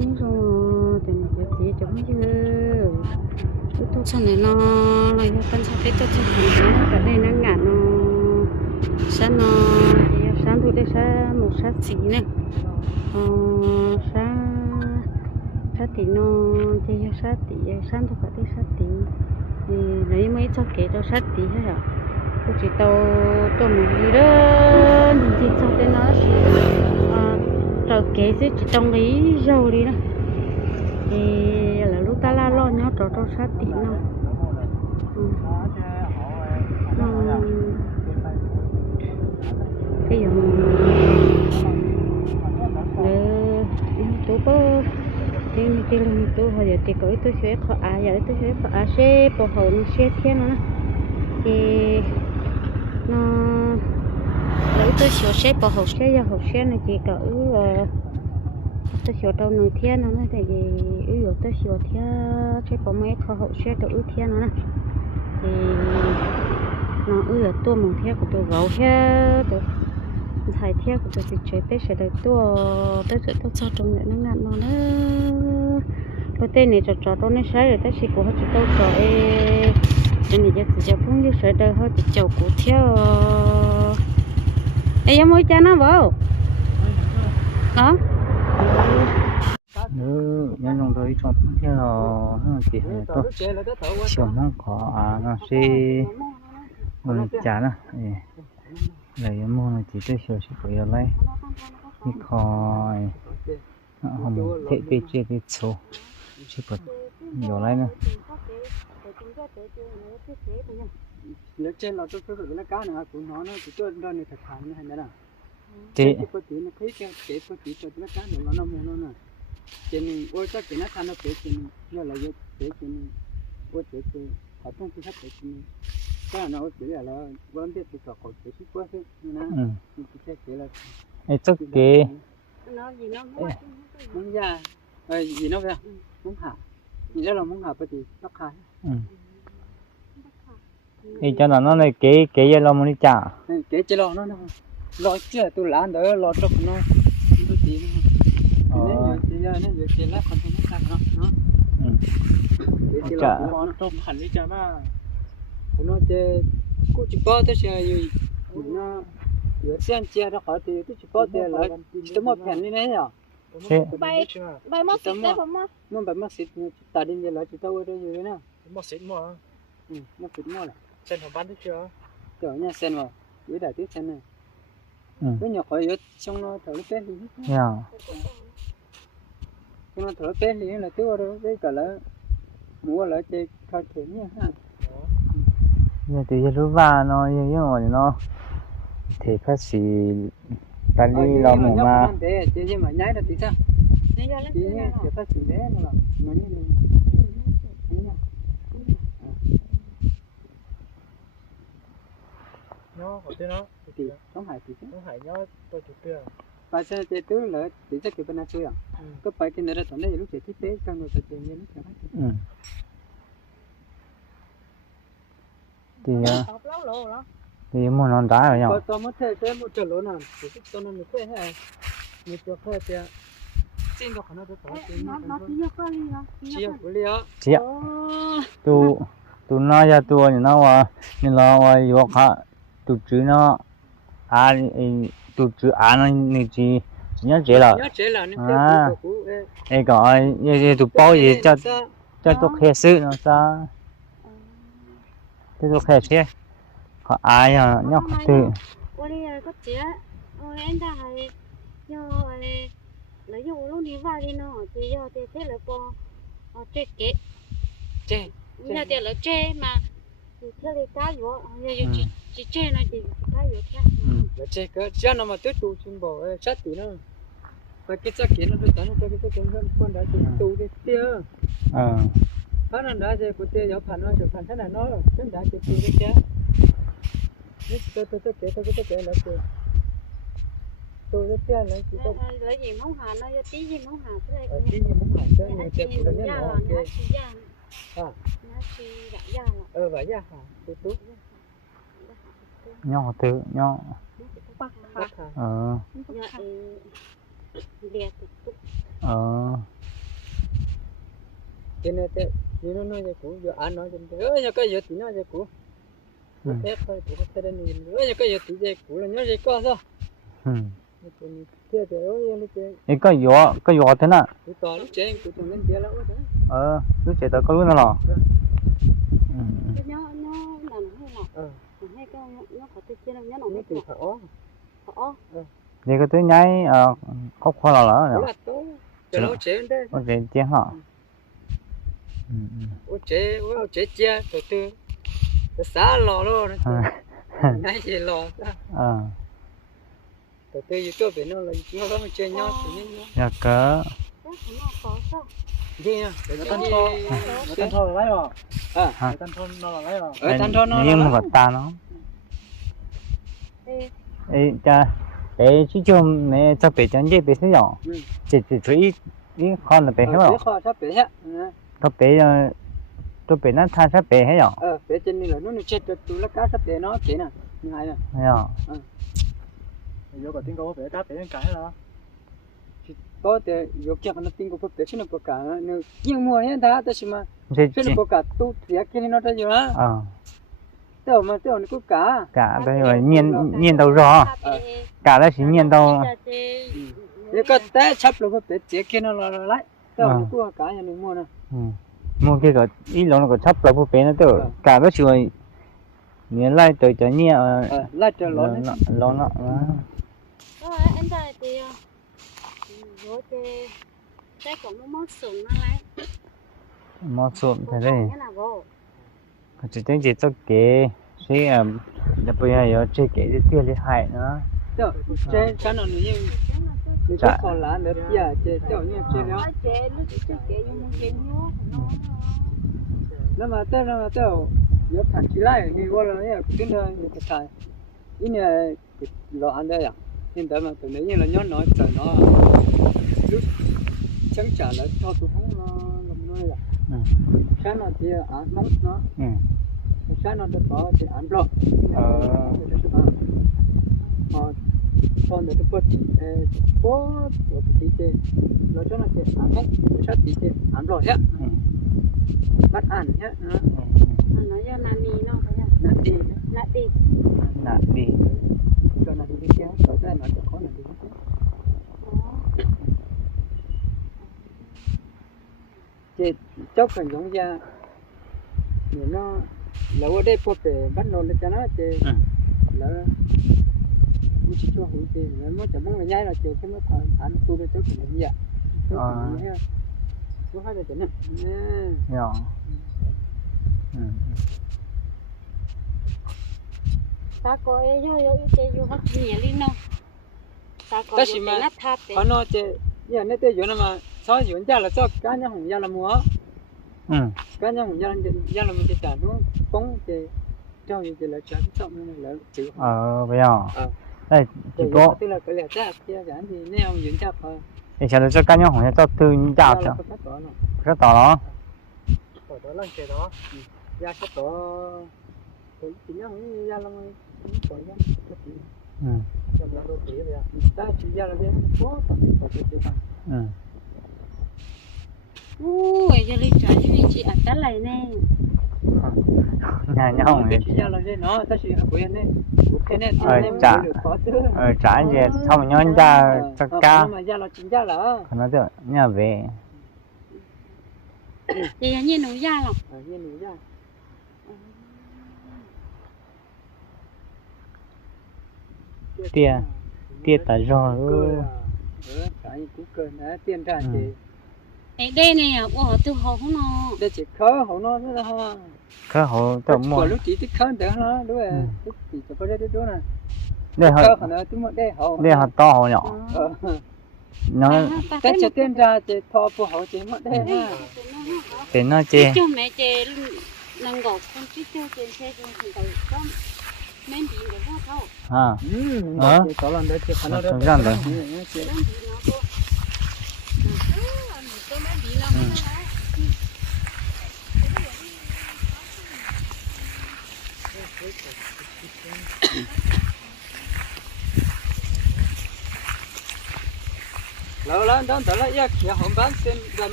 như rồi thì nó sẽ chỉ chống chứ tôi tôi sau này nó nó yêu con sao biết tôi cho này nó cả đây nó ngả nó sáng nó thì sáng tôi đây sáng một sáng xí này ờ sáng sáng thì nó thì sáng thì sáng tôi phải đi sáng thì thì lấy mấy cho kể cho sáng thì hết rồi tôi chỉ tàu tàu một gì đó nhìn chị cho tên nó ờ kế chứ, chỉ trong ấy dầu đi đó. Thì là lúc ta la lo nhau trò trò sát tí nó ừ. cái gì để tôi có thì thì là tôi hồi giờ thì có tôi sẽ khó à giờ tôi sẽ khó à sẽ bỏ hậu nó sẽ thiên nữa thì nó lấy tôi sửa xe bỏ hậu xe giờ hậu xe này chỉ có ờ, tôi sửa đâu nửa thiên nó nói tại vì ví dụ tôi sửa thiên xe bỏ máy khó hậu xe có ứ thiên nó nè. Thì nó ứ là tôi một thiên của tôi gấu theo tôi thải thiên của tôi thì chơi bé sẽ được tôi tôi sẽ tôi cho trong này nó ngạn nó nữa tôi tên này cho cho tôi nó sai rồi tôi chỉ của họ chỉ tôi cho ê cho nên giờ chỉ cho phong như sai đời họ chỉ chầu của thiên ê em mới cha hả? vào nữa nhân trong đấy trong thông theo nó chỉ hay to chiều nó có à nó sẽ mình chả nè lấy mua nó chỉ tới chiều chỉ phải lấy đi khỏi không thể bị chết cái số chỉ có nhiều lấy nữa nếu trên là tôi tôi nó cá nữa cũng nó nó chỉ tôi đó này thật thà như thế này nè chị có tí nó thấy cái cái có tí cho nó cá nữa nó nó mua nó nè trên ôi chắc cái nó thà nó cái trên nó là cái cái trên ôi cái cái họ không chỉ hết cái trên cái nó chỉ là là vấn đề cái cái cái cái quá thế nè ừ. Cái cái là ấy chắc cái nó gì nó muốn ra ờ gì nó vậy muốn hạ. Gì đó là muốn hạ bởi vì nó khai ấy cho nó nó này cái cái gì lo muốn đi chả. Cái chế lo nó nó lo chưa? Tôi làm đỡ lo cho nó. Tôi tí nó. Chế ra nên giờ chế lá còn không nó nó nó. Ừ. Cái chế lo của nó trong hẳn đi chả mà. Nó chế cô chỉ có tới giờ gì? Nó giờ xem đó khỏi thì tôi chỉ có tiền lại chỉ tấm một phèn như thế nhở? Bay bay mất xịt đấy không mất nó mất xịt ta đi giờ lại chỉ tao ở đây rồi nè mất xịt mà ừ nó xịt mua là trên hồng bán được chưa? Kiểu nha sen mà dưới đại tiết sen này. Ừ. Cái nhỏ khỏi ở trong nó thở cái gì yeah nhưng mà thở tên thì là tiêu rồi đây cả là mua lại chơi khai thể nha ha giờ từ giờ lúc vào nó như như mà nó thì phát xì ta đi lo mù mà. để chơi mà nhảy ra tí sao? Giờ trên nhá này để phát triển đấy nó là nó như nhó có thế nó thì chống hải thì chống hải nhó tôi chụp được và sẽ chế tứ là chỉ sẽ chụp bên nào có phải cái này là tuần này lúc chế tiếp tế trong người thực hiện như lúc nào thì muốn nó đá rồi nhau có một thế thế một trận lỗ nào? Chỉ thích cho nó một thế hay một chỗ khác thì xin nó có lý đó chỉ có lý đó chỉ tu nói ra tu thì nó à, là thì nó là vô tổ chữ nó à tổ chữ à nó này chỉ nhớ chế là à. này có như như tụ bao gì cho cho tôi khe sự nó sao? Cho tôi khe chứ có ai à nhóc tự lấy dụ lúc đi vào đi nó thì giờ thì thế là con ờ, chê kế chê như là tiền là chê mà thì thì cá vô giờ chỉ chỉ chê nó chỉ cá vô theo ừ. là chế cái cho nó mà tiếp tục xin bỏ sát tí nó và cái chắc kiến nó được tao cái cái cái cái con đã chỉ tụ cái tia ờ hắn là đã chế của tia giáo phản nó chụp phản thế này nó rồi chứ đã chỉ tụ cái tia nhất tôi tôi tôi tôi tôi tôi là tôi tôi cái tia là chỉ có lấy gì móng hà nó cho tí gì móng hà thế ở này chỉ gì muốn hỏi cho nó người chỉ chế của là ờ vậy à hả? Tốt nhớ có tự hả ờ. Ờ. Cho nên thế như nó nói cho cũ giờ ăn nói cho nên ơi giờ cái giờ tí nói cho cũ. Ừ. thế thôi cũ thế đến nhìn. Ơi giờ cái giờ giờ cũ là nhớ gì có sao ừ chơi ấy có gió thế nào? Ờ lúc chạy tới có lúc nào ừ. Cái là nó hay là ờ cái cái cái ó khó vậy có tới nhái ờ khóc khoa lò lỡ rồi. Là nó ok tiếng họ ừ. Ừ ô chế ô chế chia từ từ xa lò luôn. À. Ngay gì lò ờ tôi biết nó là nó có chơi nhau tự nhiên nhau có sao? Gì nha để tan Nó thô tan thô là lấy rồi. à Tan thô nó là lấy rồi. ở tan thô nó nhưng mà vật ta nó. Ê, cha. Để chỉ cho mẹ cho bé chân dễ bé thế nào Ừ. chỉ chỉ chú ý ý con là bé hết ờ rồi kho sắp bé hết. Bé ờ, cho bé nó tha sắp bé hết rồi ờ bé chân này là nó chết từ từ lá cá sắp bé nó thế nè như hai nè thấy không Vô có tiếng có vẻ cá vẻ cái là. có thể dục chắc nó tin của bé xin nó cả nó nhưng mua hết đã ta xin mà chỉ xin chỉ nó cả tu thì cái nó ra rồi á ờ tao mà tao nó có cả cả đây rồi nhiên nhiên đầu rõ cả đó chỉ nhiên đầu nếu có té chấp luôn có bé chế kia nó là lại tao Ờ. nó có cả nhà mua nè ừ. mua cái cái ý nó có lại bộ bé nó tự cả chỉ rồi nhiên lại tới cho nhiên ờ ờ lại nó lo nó Rồi em ta thì rồi thì cái của nó mất sụn nó lấy một số thế cái vô? Chỉ tiếng chỉ cho cái sẽ ờ là bây giờ chơi cái cái tiền lợi hại nữa. Chế cái nó như như Dạ. có còn lá nữa giờ chế tao như chế nó Nói chế lúc chế chế nhưng mà chế nhớ nó nó mà tao nó mà tao nhớ thằng chỉ lại thì rồi nhá cái nó như cái thằng ý này lo ăn hiện tại mà tụi như là nhớ nói trời nó lúc chẳng trả lại cho tụi không nó làm nơi là ừ. Sáng nó thì ăn nóng nó. Ừ. Sáng nó được có thì ăn rồi ờ. Ờ. Còn được có có có tí thế nó cho nó thì ăn nóng sát tí thế ăn nhá. Ừ. Bắt ăn nhá. Nó nó nói cho nani nó phải nè đi nãy đi nè đi cho nó đi kia rồi đây nó cho có nó đi chị chốc phần giống ra để nó lâu ở đây có thể bắt nó lên cho nó chị Ừ. lỡ cũng chỉ cho hụi chị nó mới chẳng muốn là nhai là chị cái mới thằng ăn tu nó chốc phần như vậy. Ờ. nó hay là chị nè nè rồi ừ ta có ấy yo yo chế yo bắt nhẹ đi nó ta có chế mà- nát tháp họ nói chị giờ nếu tôi nói mà sao chuyện ra là cho cá nhân hùng gia là mua ừ. Cá nhân hùng gia gia là mình chỉ trả nó bóng thì cho như thì là trả cái trọng nên là chịu. Ờ bây giờ Ờ. đây chỉ Thì có tức là cái lẻ ra kia chẳng thì nếu ông ra phải để cho nó cho cá nhân cho tư chào ra cho. có phát đó nè rất nó Ở đó là cái đó. ra cái tổ thì ra là ra đó ra là cái ừ ui giờ đi trả cho mình chị ở cái này nè. Nhà nhau cái chỉ ra là cái nó ta chỉ quen đấy thì Ờ, em chả. được có chứ. Ờ. trả về xong nhon ra cho cá mà ra là chính ra là nó được nhà về. Giờ như nó ra rồi như núi ra tia. Tia tả ờ cái tiền ra Ừ. Ê, đây này à, ủa, từ hồ không nó để chỉ khó hổ nó nữa ha cơ hội tôi mua. lúc chỉ thích khó để nó đúng rồi. Ừ. lúc chỉ cho có đây đó nè. Đây chúng đây hổ đây họ to họ nhỏ. Ờ. Nó thế cho tiền ra chỉ thọ phụ hổ chỉ mất đây ha. để nó chê. cho mẹ chè nâng gọc con chứ cho chè xe con thì đầu con men bị để nó thâu ha ừ Ờ. chỉ có lần đấy chỉ khả năng Ờ, ra rồi. men bị nó cô tôi men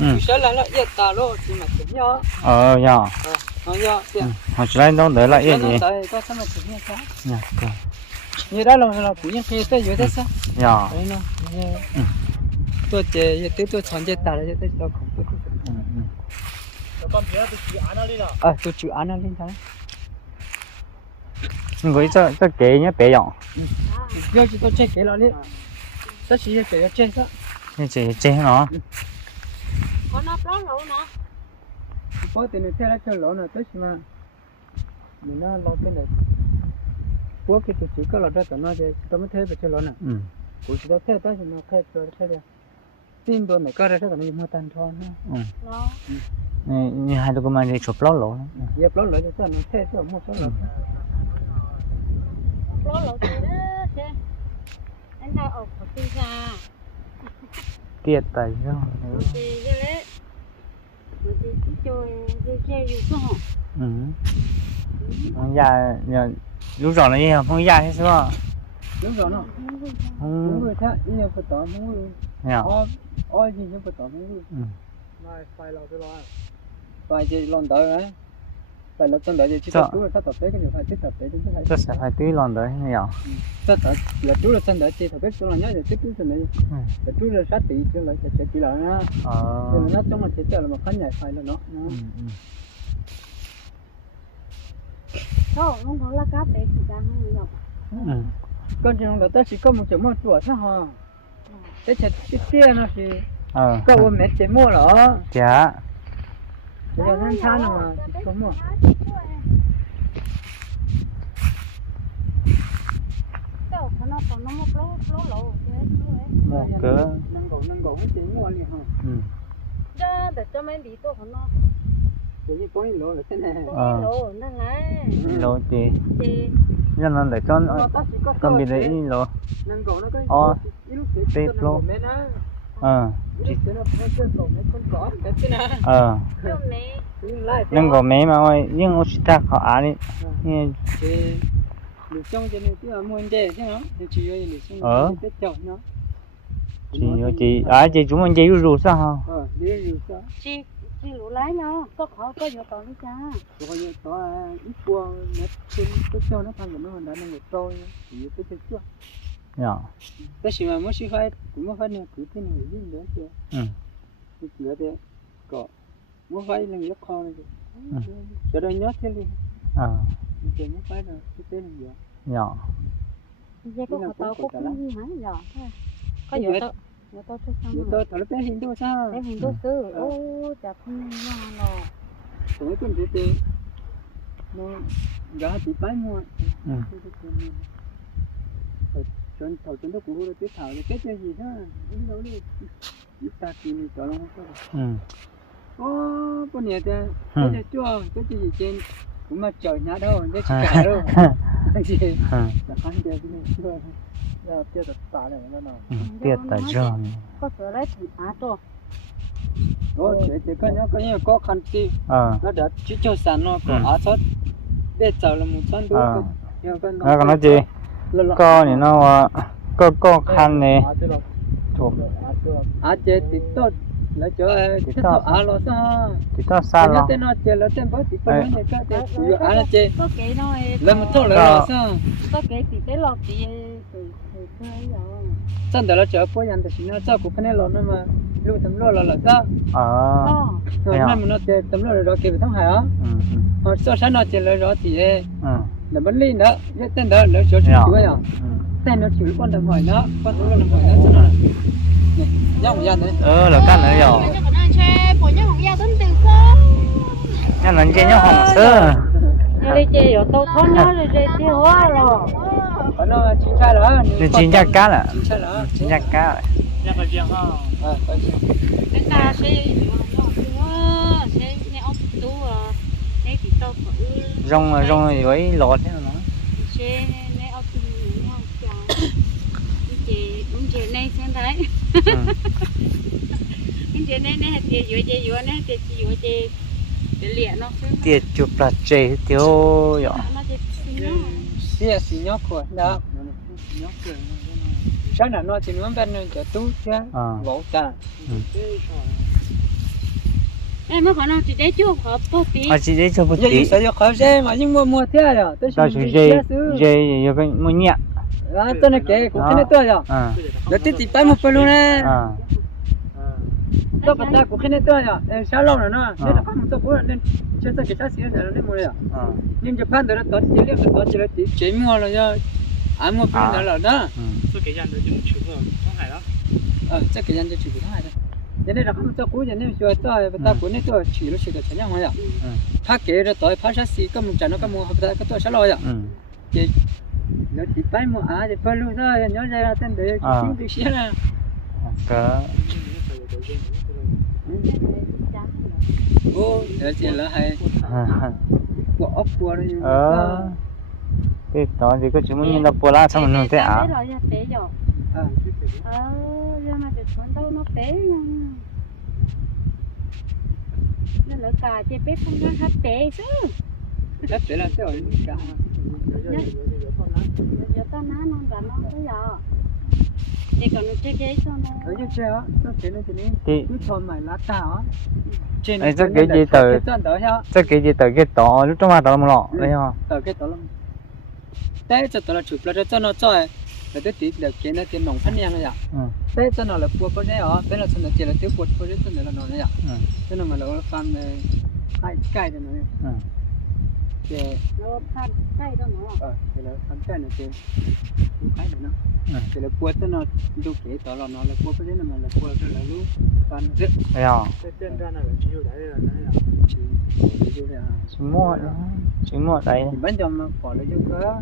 Ừ. sợ là nó giật tà lô thì mà cũng nhỏ ờ nhỏ ờ, nó nhỏ họ chỉ lấy nó để lại gì. như đó là là cũng như thế tới dưới thế sao nhỏ tôi chơi tôi tôi chọn chơi tà là tôi. Tôi không tôi không à tôi chịu ăn ờ, lên thôi. Với cho cho kế nhé bé nhỏ giờ chỉ tôi chơi kế lo đi. Tất nhiên kế chơi sao chơi chơi nó. Ừ có nó đó lẩu nó. Có thì theo là chơi lỗ nữa tới mà mình nó lo cái này. Bố cái tụi chỉ có lo ra tụi nó chơi tôi mới thấy về chơi lỗ nữa ừ. của chỉ tôi thấy tới thì nó khai chơi chơi đi tin tôi này có ra cái này mua tan thôi nữa nó như, như hai đứa con mang đi chụp lót lỗ giờ lỗ lỗ cho nó thấy tôi mua số lỗ. Lẩu lẩu thì đó thế. Anh ta ở của tôi ra. Tiệt tài cho 嗯，压压，有装了音响棚压下是吧？有装了。嗯。门口前人家不挡门口。哎呀。哦哦，人。家不挡门口。嗯。那快老的了。快就弄到了。Phải là lon đỡ thì chỉ tập chú là tập tới cái nhiều phải tiếp tập tới chúng ta chắc sẽ phải tí lần đấy nhở tập tập là chú là chân đỡ chỉ tập biết chú là nhớ thì tiếp chú chân đấy ừ. là chú là sát tỷ chú là sẽ chỉ là nó. Ờ. Nó trong là chỉ là một khán nhảy phải là nó nó. Ừ. ừ. thôi không có là cáp đấy thì ra không được ừ. con chừng là ta chỉ có một chỗ mua chuột thôi ha cái chặt cái tia nó thì ờ. Có một mét chỉ mua rồi. Dạ chỉ có mua đâu có nó còn nó một liền ha ừ. ra để cho mấy bị tôi của nó. Chỉ có lỗ là thế này Ờ. lỗ nó này lỗ chị cho nên để cho con bị chế. lỗ. Ờ. có lỗ. ờ nó ờ. Nhưng nhưng có mấy mà ơi nhưng ông ta khó á đi. Như thì được trong cho nên là mua đề chứ nó chỉ ơi được trong Ờ. tết chậu nó chị chị à chị chúng mình chơi rủ sao hả ờ đi được sao? Chị chị lũ lái nó có khó có nhiều tao đi cha. Rồi như có ít qua nó trên tết chậu nó thành nó đã năng được trôi thì tết tết chưa tết chỉ mà mới chỉ phải cũng mới phải nè cứ thế này gì nữa. Chưa Ừ. thì chưa thế có mới phải là nhớ kho này Ừ. cho đây nhớ thế đi ờ thì mới phải là cái tên này giờ nhở giờ có khó tao cũng gì hả? Giờ có nhiều tao nhiều tao thích xong bé hình đâu sao? Em hình đô sư ô chả không ngon rồi tôi cũng thế thế nó giá chỉ phải mua ừ. 전 저전도 고구려 때 다음에 깨끗이서 우리 우리 이따 끼니 저런 거. 응. 어, 보니야 돼. 이제 또 깨끗이 이제 엄마 저 나도 이제 가로. 이제 한 대는 싫어. 야, 뼈도 따네 내가. 뼈다 좀. 거서래 아또. 어, 제때 그냥 그냥 거 간지. 아. 나다 지쳐 산어. 아서 내 자를 못 산도. 아. 야, 그건 나. 아, 그나지. có thì nó ờ, có có ờ, khăn nè. À, thuộc ờ, à, à chết thì tốt. Nó chỗ thì tốt à lo sao thì tốt sao lo tên nó chết là tên bớt thì bớt nó chết thì nó chết có cái nó là một thôi là lo sao có cái thì tên lo thì chân đó là chỗ bố nhân thì nó cho cũng phải lo nó mà lúc tầm lo là là à? nó mà nó chết tầm lo là đó kịp thằng hải á ờ cho sáng nó chết là đó thì nó vẫn lên đó nhất tên đó nó chỗ chủ à? chúa ừ. nhở tên nó chủ con đồng hỏi nó con chủ con đồng hỏi nó cho nó này nhau một gian đấy. Ờ là căn đấy nhở nhà lần chơi nhau hỏng sơ. Nhà ờ. đi chơi ở tàu thôn nhau rồi chơi chơi hoa rồi. Nó chính xác đó chính xác cá là chính xác cá rồi nhà phải việc ha à phải cá sẽ ờ, sẽ nhà ông tu ờ, à cái rong rong với lọt thế nó? Nghe ông tú nhau chả chị ông chị này xem thấy ừ. ông chị này này chị vừa chị vừa này chị chị vừa chị liền nó. Tiệt chụp là chế rồi chị xin nó xia xì nhóc của đó. Sáng nào nó chỉ muốn bên cho tú chứ ờ gỗ ta. Ừ. 哎，没看到，直接就跑跑边。啊，直接就跑边。直接跑边，马上摸摸天呀！到时候直接直接要跟摸捏。啊，到那给，我看那多呀。嗯。那这地板摸不落呢。嗯。嗯。到不到，我看那多呀。哎，下老了呢。嗯。那他们做活，那现在给他钱才能摸呀。嗯。你们就判得了，到这里到这里，这摸了呀，俺摸不落了呢。嗯。这给人都就全部伤害了。嗯，这给人都全部伤害了。Ờ cái cho chỉ cái cho nên là không cho nên cho tôi ta cũng nên tôi chỉ nó chỉ được thế nhau thôi à Ừ. phát kế rồi tôi phát sát xí có một trận nó có một hợp tác có tôi sẽ lo ừ chị nó chỉ bay một á thì phải luôn thôi nhớ ra tên để À. chính được xe là cỡ ô để chị là hay của ốc của nó ờ cái đó thì có chỉ muốn nhìn là bùa la xong rồi nó thế à à ờ giờ mà được xuống đâu nó té nha. Nó lỡ cả chị bé không đang hát té chứ. Rất để là cái rồi cả giờ tao ná nó cả nó bây giờ. Thì còn nó chơi cái cho nó. Ở trên xe á nó cái nó nên thì cứ thôn mày lá tao á. Chắc cái gì từ- chắc cái gì tới cái đó lúc trong mà đó mà lọ đấy không? tờ cái đó lắm té cho tao là chụp là cho nó cho là tới tí là cái nó tiền nông phát nhanh này ạ. Ừ. Thế cho nó là bùa có đấy ở thế là cho nó chỉ là tiêu bột có đấy cho nó là nó này ạ. Ừ. Thế nó mà nó là phan hai cái này nó cái ừ. nó phan cái đó nó ờ cái là phan ờ, cái này tiền cái này nó cái là bùa nó đủ cái đó là nó là bùa có đấy là mà là bùa cho nó luôn. Phan rất. Thấy không cái tiền ra là chỉ yêu đấy là này ạ chỉ mua chỉ mua đấy bánh cho nó bỏ lấy cho cơ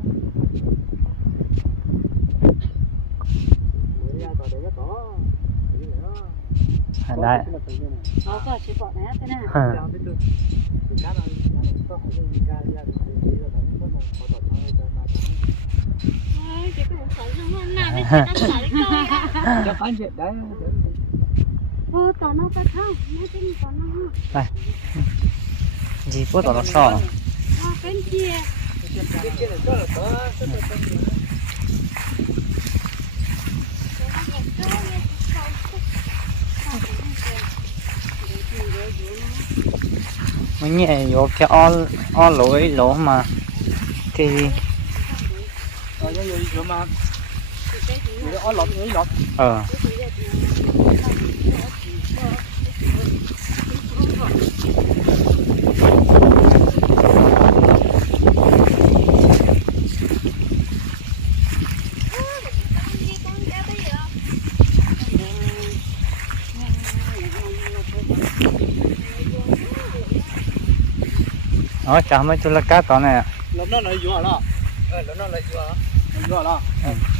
nó. gì bố tao nó kia. cái kia mình nhẹ vô cái on on lối lỗ mà thì ờ giờ giờ nó ờ đó chả mấy chú là cá tao này lắm nó nói vừa là. ờ nó là vừa vừa là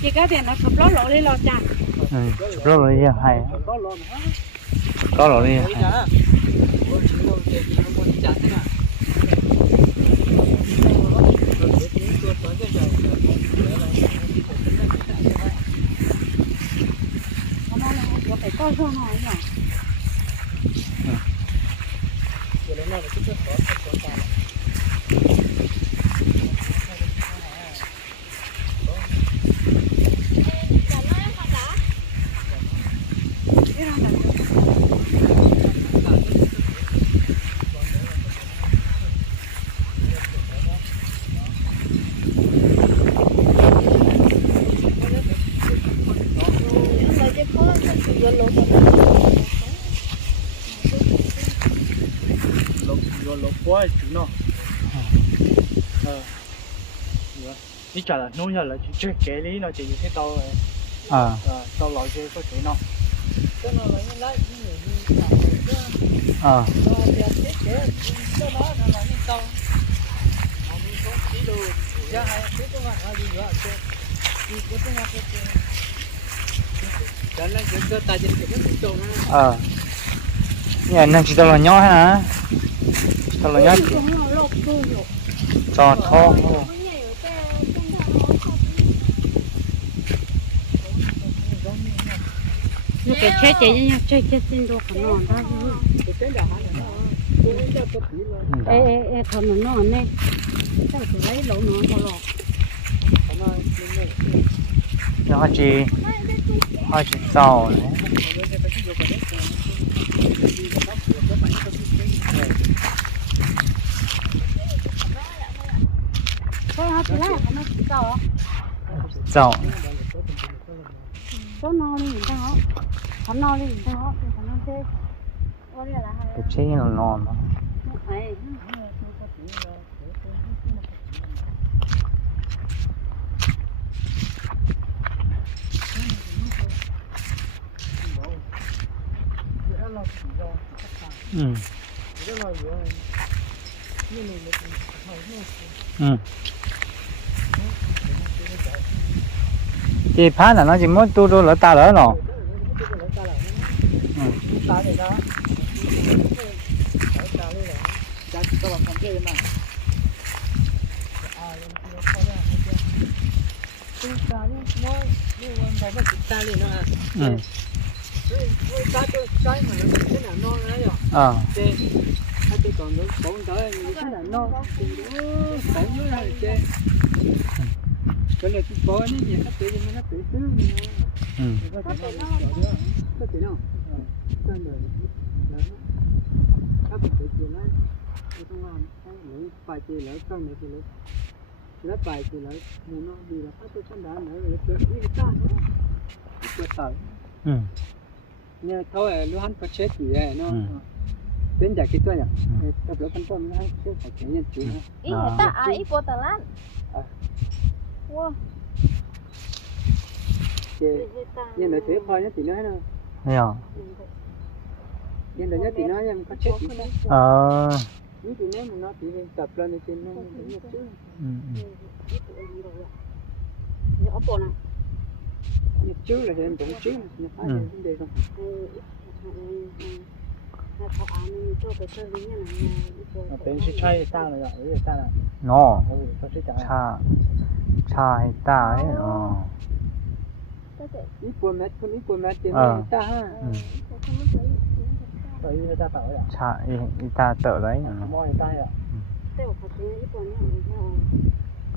Chỉ có tiền nó khập lót lộ đi lo chả. ừ rất là đi hay có hả? có rồi đi. Hay chỉ đâu để gì nó muốn chặt thế nào Nó nói là nó phải coi cho nó nhỉ. lột vừa lột quá chú nó. Ờ. Vừa. Trả là nông nhà là chỉ chơi lý nó chỉ như thế tao ờ tao loại chơi có thể nó. Cho nó là như lấy những như như ờ thiết kế cho nó nó là như tao. không có chỉ đồ. Ra hay cái các bạn ở đi nữa chơi. Đi có cái nào cái đó là cái cơ tài chính của nó trộn ờ nhà chỉ tao là nhỏ hả tao là nhỏ chỉ Nó lột cơ rồi. cho thô Nó cái chết chị nha, chết chết xin đồ khẩn nòn đó. cái đó hả nó cái cho tôi tí là Ê, ê, ê, khẩn nòn nòn nè. Sao tụi lấy lỗ nó vào lọ. nó nó nó chỉ nó chỉ giàu đấy 走。不吃了孬嘛。嗯。嗯。Chị phá là nó chỉ muốn tu tu lỡ ta lỡ nó ừ. ta đó mà à ừ. Ờ. ừ nhiên nó tự xứ ừ. có thể nó có thể nó trên đời lớn các bạn tự chuyện đấy tôi không làm cái lấy bài chơi lấy con này thì lấy lấy bài chơi lấy muốn nó gì là phát tôi chân đá nữa lấy chơi như cái ta nữa. Chơi tờ ừ. nhưng thôi lúc hắn có chết gì vậy nó Ừ. giải cái tôi nhỉ? Tôi lúc hắn có nó hắn chết phải cái nhân nữa ý ta à ý bộ tờ lan À. Wow. Nhìn nó tuyết thôi nhá chị nói đâu. Thấy không? Nhìn nó nhá chị nói em có chết chị nói. Ờ. Những chị nói mình nó chỉ tập lên trên nó cũng nhập chứ. Ừ. Nhỏ bộ này. Nhập chứ là em cũng chứ. Nhập hai ừ. là vấn đề không? Bên sẽ chơi ta này rồi, ta này. Nó. Cha chai ta ấy ờ. Ít bùa mét con ít bùa mét tiếng ta. Ha chai ta tợ đấy à mọi ta ạ.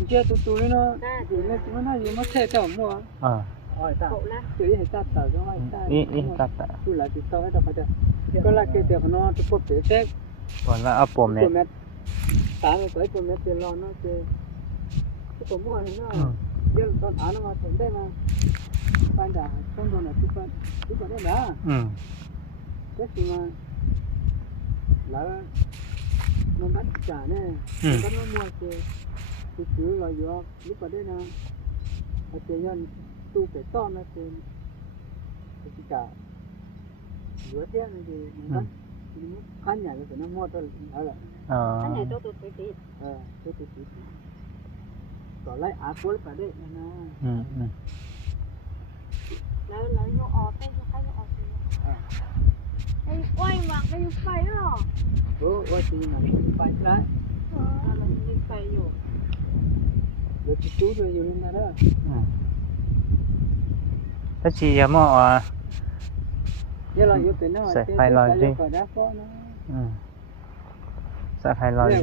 Kia tụi tụi nó tụi nó tụi nó gì mất thế cho mua. Ờ. Ờ ta. Tụi hết ta tợ rồi mà ta. Ít ít ta tợ tụi là tụi tao hết đâu phải đâu cái là cái tiền nó tụi bột tụi thế còn là ấp bùa mét bùa mét tám mươi tới bùa mét tiền lo nó chơi கொம்பு வாங்கினா நானும் மாட்டேன் பாண்டா கொண்டு வந்தேன் tiffin tiffin ஏண்டா பேசுமா là nó bắt trả nè nó nó mua thì thì cứ là do lúc ở đây là ở tiền cái to nó thì thì rửa tiền này thì mình bắt ăn nhà thì nó mua thôi đó là nhà cho tôi ờ. cái gì ờ tôi lấy á cuối phải đấy nè. Ừ ừ. Lấy lấy vô ọt đấy vô cái vô ọt cái quay mà cái vô phải đó? Ừ quay thì là cái vô phải đấy. Ờ. Là cái phải vô. Rồi chú chú rồi vô lên đó. Ừ. Thế chị à, mò à, ừ, ừ. sẽ phải lo gì sẽ phải lo gì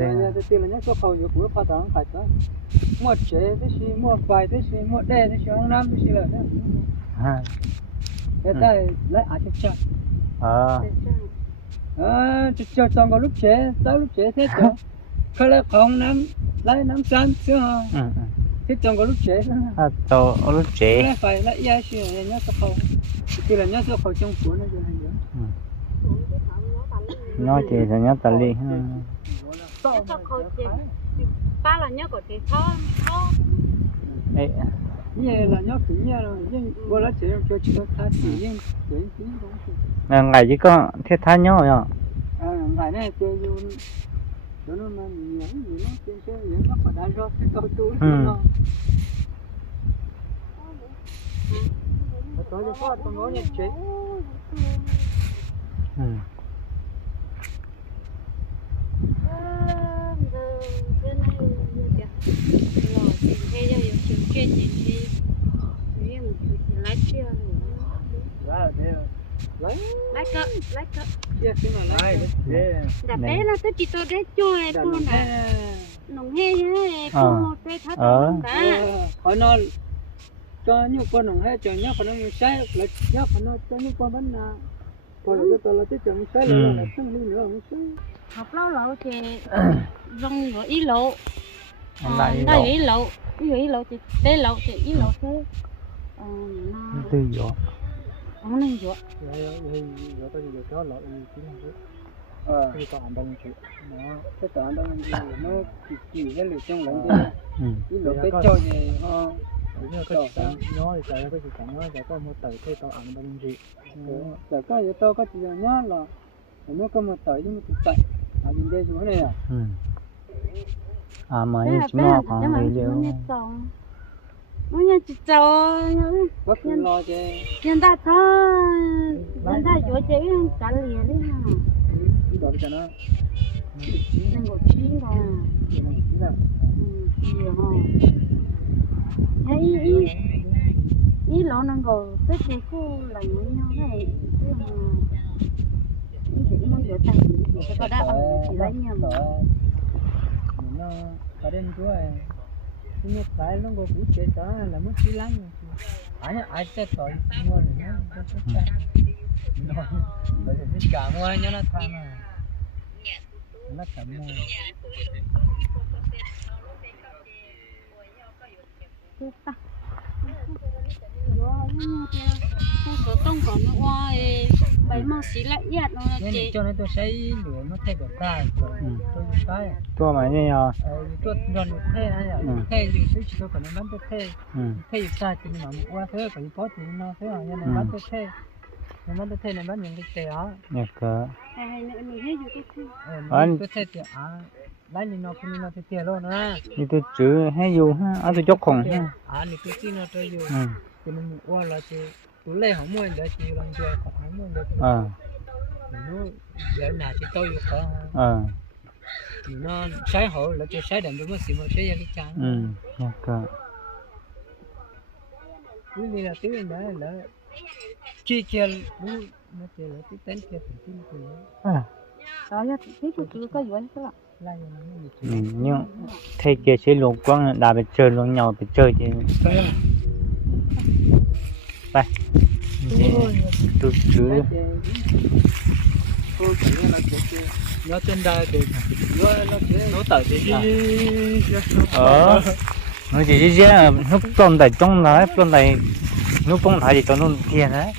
Nhớ mua chế thế gì mua vải thế gì mua đè thế gì ông nam thế gì là ha người Ừ. ta lấy à chắc chắc ờ à chắc chắc trong có lúc chế tới lúc chế thế chứ không lấy không nam lấy nam san chứ ha ừ. ừ. thế trong có lúc chế à tàu lúc trẻ lấy phải lấy ya gì là nhớ có khẩu. Tiền là nhớ có khẩu trong của nó cho hay nữa nói chị là nhớ tali ha Nhớ có ta là nhớ có thể khó khó Ê, như là nhớ kiểu như là nhưng qua lá chế cho cho ta chỉ nhưng để tí đúng không là ngày chỉ có thiết tha nhau nhở à ngày này chơi vô cho nó mà nhiều nhiều nó chơi chơi nhiều nó phải đại rồi cái câu tu Ừ. nó tôi cho phát con nói như chế ừ. ra để lấy lấy cỡ lấy cỡ chia cái mà lấy để đã bé là tôi chỉ tôi chơi để tôi nó là nồng he thế Ờ. tôi một cái thắt cả hỏi nó cho nhiều con nồng hết cho nhớ con nó nhiều sai là nhớ con nó cho nhiều con bánh nào còn là tôi là tôi chọn sai là là không nữa không sai học lâu lâu thì rong rồi ý lộ nó lẩu. ý dụ ý lẩu thì tế lẩu thì ý lẩu thế ờ nó tư dọ không nên rồi rồi rồi lọt gì chứ không ờ. Cái còn đông chuyện nó cái tờ đó nó chỉ chỉ cái lửa trong lẫn ừ. Cái lửa cái cho gì ho nếu như có chuyện nhớ thì tại có chuyện nhớ thì có một tờ thay tao ăn đông gì giờ có gì to có chỉ nhớ là nó có một tờ chứ một tờ à nhìn đây xuống này à. Ừ à mà như chúng nó còn người liệu trâu nó nhẹ chỉ trâu có cứ lo chứ nhân ta thôi. Nhân ta chỗ chế cả liền đấy ha cái đó cho nó. Nên một chín rồi. Ừ nhiều thế ý ý ý lỗ năng cầu tất cả khu là với nhau này. Chứ mà ý thì muốn rửa tay sẽ có đã ăn chỉ lấy nhau mà nó có đến chúa cái nó có bút chế đó là mất phí lắm ai ai sẽ tội mua này nó nó bởi vì cái cả mua cho nó tham à nó chậm mua Chết ta. Đó, nhưng mà theo- theo số tông của nó qua thì bảy mà xí lại yết nó là nên cho nên tôi xây lửa nó thay được cái rồi tôi cái tua mà như nhau tôi dọn được thay này Ừ. thay gì tôi chỉ tôi bán tôi ừ thay được sai thì mà qua thế phải có thì nó thế là nên Ừ. bán tôi nên bán tôi thay nên bán những cái tệ á. Nhạc mình Anh- tôi thay thì à bán những nó cũng nó thì tiền luôn á. Như tôi chữ hay dù ha. À tôi chốt khổng ha. À thì tôi xin nó cho dù. Ừ. Nên qua là thì lấy không mua để chỉ làm cho không không mua được. Ờ nó lỡ nào thì tôi được có ờ thì nó sai hộ là tôi sai đàn tôi mới xịn một cái gì chẳng ừ nhạc cờ cứ đi là thứ đó là chi chia đủ nó chia là cái tên chia thì tin thì à. Đó là cái chủ cứ có là lại nó mới ừ nhưng thay kia sẽ luộc quăng đã bị chơi luôn nhau bị chơi thì đây. Tôi chữ nó trên đây thì nó tới thì ờ. Nó chỉ chỉ nó tồn tại trong đó tồn tại nó không phải thì cho nó tiền đấy